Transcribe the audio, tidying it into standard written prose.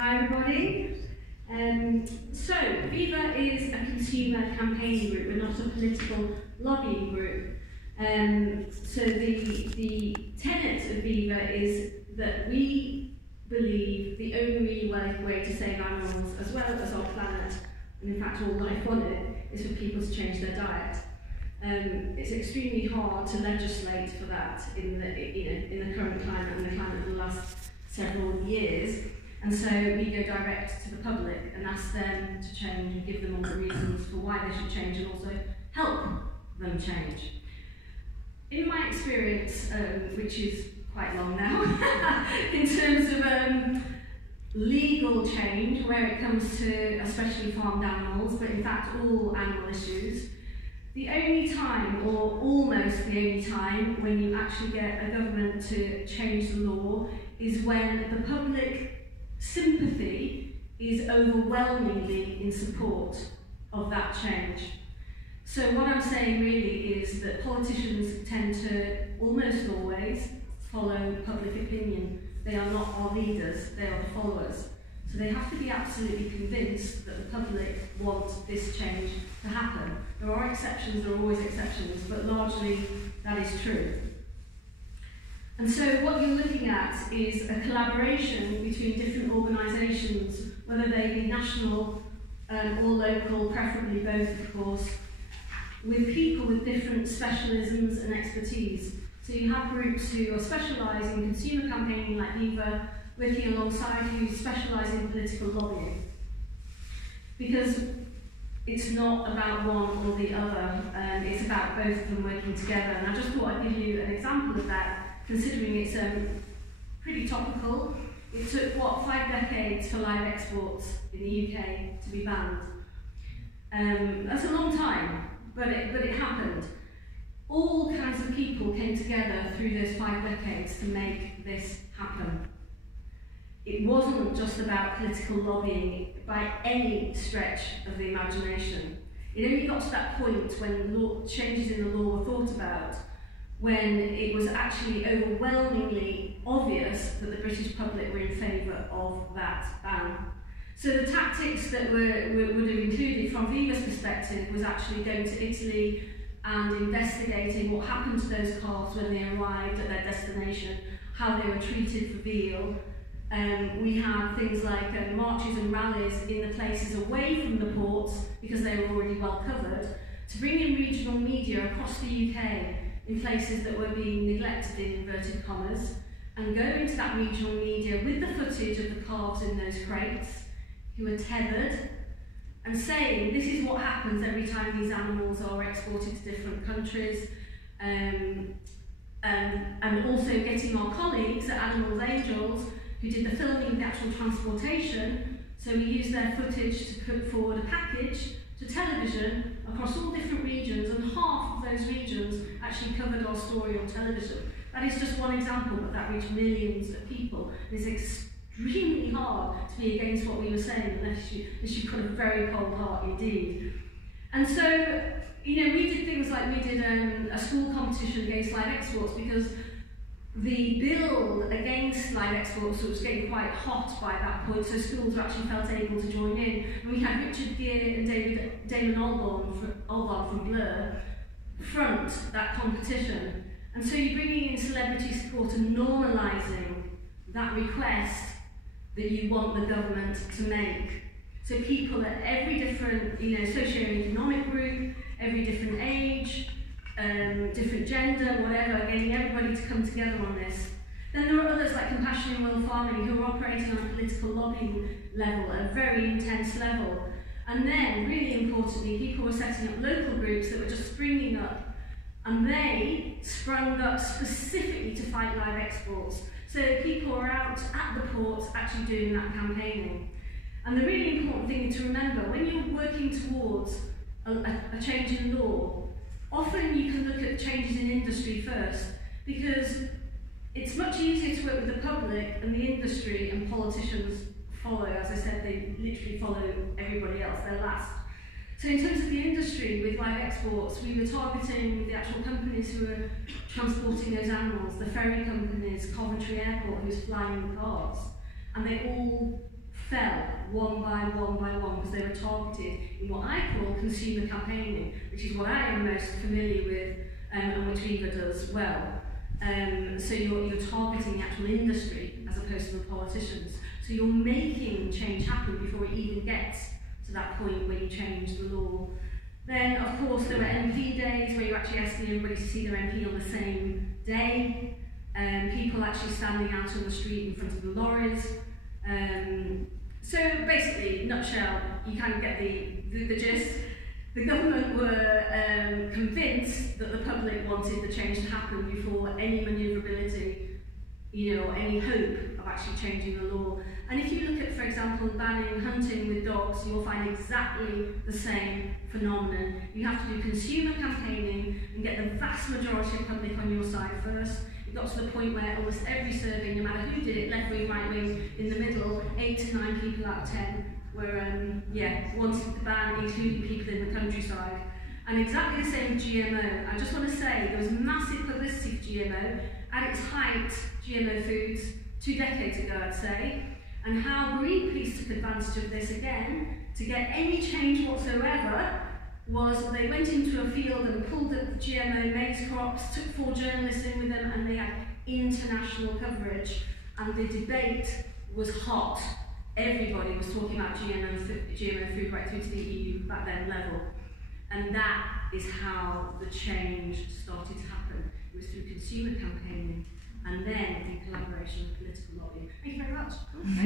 Hi everybody. So Viva is a consumer campaigning group. We're not a political lobbying group. So the tenet of Viva is that we believe the only way to save animals, as well as our planet, and in fact all life on it, is for people to change their diet. It's extremely hard to legislate for that in the current climate and the climate of the last several years. And so we go direct to the public and ask them to change and give them all the reasons for why they should change and also help them change. In my experience, which is quite long now, in terms of legal change, where it comes to especially farmed animals, but in fact all animal issues, the only time, or almost the only time, when you actually get a government to change the law is when the public sympathy is overwhelmingly in support of that change. So what I'm saying really is that politicians tend to almost always follow public opinion. They are not our leaders, they are the followers. So they have to be absolutely convinced that the public wants this change to happen. There are exceptions, there are always exceptions, but largely that is true. And so what you're looking at is a collaboration between different organisations, whether they be national or local, preferably both of course, with people with different specialisms and expertise. So you have groups who are specialised in consumer campaigning like Viva, working alongside who specialise in political lobbying. Because it's not about one or the other, it's about both of them working together. And I just thought I'd give you an example of that, considering it's pretty topical. It took, 5 decades for live exports in the UK to be banned. That's a long time, but it happened. All kinds of people came together through those 5 decades to make this happen. It wasn't just about political lobbying by any stretch of the imagination. It only got to that point when changes in the law were thought about, when it was actually overwhelmingly obvious that the British public were in favour of that ban. So the tactics that would have included from Viva's perspective was actually going to Italy and investigating what happened to those calves when they arrived at their destination, how they were treated for veal. We had things like marches and rallies in the places away from the ports, because they were already well covered, to bring in regional media across the UK in places that were being neglected in inverted commas, and go into that regional media with the footage of the calves in those crates, who are tethered, and saying this is what happens every time these animals are exported to different countries, and also getting our colleagues at Animals Angels, who did the filming of the actual transportation, so we used their footage to put forward a package to television across all different regions, and half of those regions actually covered our story on television. That is just one example, but that reached millions of people. It's extremely hard to be against what we were saying unless you've got a very cold heart indeed. And so, we did things like we did a school competition against live exports, because the bill against live exports was getting quite hot by that point, so schools actually felt able to join in. And we had Richard Gere and Damon Albarn from Blur front that competition. And so you're bringing in celebrity support and normalising that request that you want the government to make. So people at every different socio-economic group, every different age, different gender, whatever, getting everybody to come together on this. Then there are others like Compassion in World Farming who are operating on a political lobbying level, at a very intense level. And then, really importantly, people were setting up local groups that were just springing up, and they sprung up specifically to fight live exports. So people are out at the ports actually doing that campaigning. And the really important thing to remember, when you're working towards a change in law, often you can look at changes in industry first, because it's much easier to work with the public and the industry, and politicians follow. As I said, they literally follow everybody else, they're last. So in terms of the industry, with live exports, we were targeting the actual companies who were transporting those animals, the ferry companies, Coventry Airport, who's flying the cars, and they all fell one by one because they were targeted in what I call consumer campaigning, which is what I am most familiar with and which Viva does well. So you're targeting the actual industry as opposed to the politicians. So you're making change happen before it even gets to that point where you change the law. Then, of course, there were MP days where you're actually asking everybody to see their MP on the same day. People actually standing out on the street in front of the lorries. So basically, nutshell, you kind of get the gist. The government were convinced that the public wanted the change to happen before any manoeuvrability, or any hope of actually changing the law. And if you look at, for example, banning hunting with dogs, you will find exactly the same phenomenon. You have to do consumer campaigning and get the vast majority of the public on your side first. It got to the point where almost every survey, no matter who did it, left wing, right wing, in the middle, 8 to 9 people out of 10 were, wanted the ban, including people in the countryside. And exactly the same with GMO. I just want to say there was massive publicity for GMO. At its height, GMO foods, 2 decades ago, I'd say, and how Greenpeace took advantage of this again to get any change whatsoever was they went into a field and pulled up the GMO maize crops, took 4 journalists in with them, and they had international coverage, and the debate was hot. Everybody was talking about GMO food right through to the EU back then level. And that is how the change started to happen. It was through consumer campaigning and then in collaboration with political lobbying. Thank you very much.